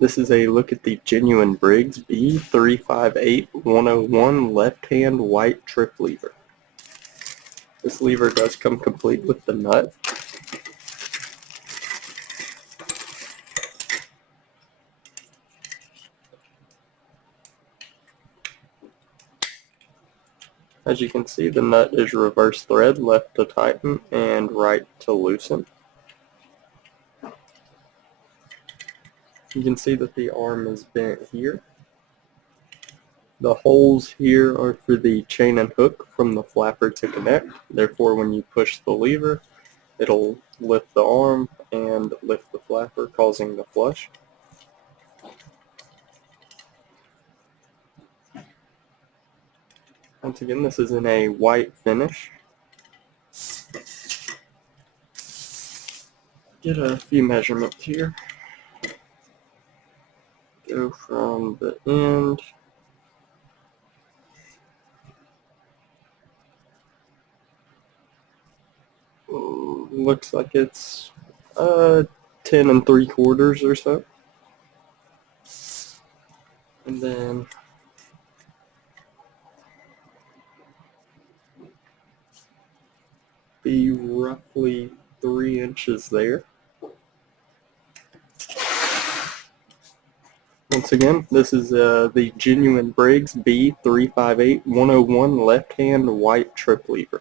This is a look at the genuine Briggs B358101 left-hand white trip lever. This lever does come complete with the nut. As you can see, the nut is reverse thread, left to tighten and right to loosen. You can see that the arm is bent here. The holes here are for the chain and hook from the flapper to connect. Therefore, when you push the lever, it'll lift the arm and lift the flapper, causing the flush. Once again, this is in a white finish. Get a few measurements here. Go from the end looks like it's 10 3/4 or so, and then be roughly 3 inches there. Once again, this is the genuine Briggs B358101 left-hand white trip lever.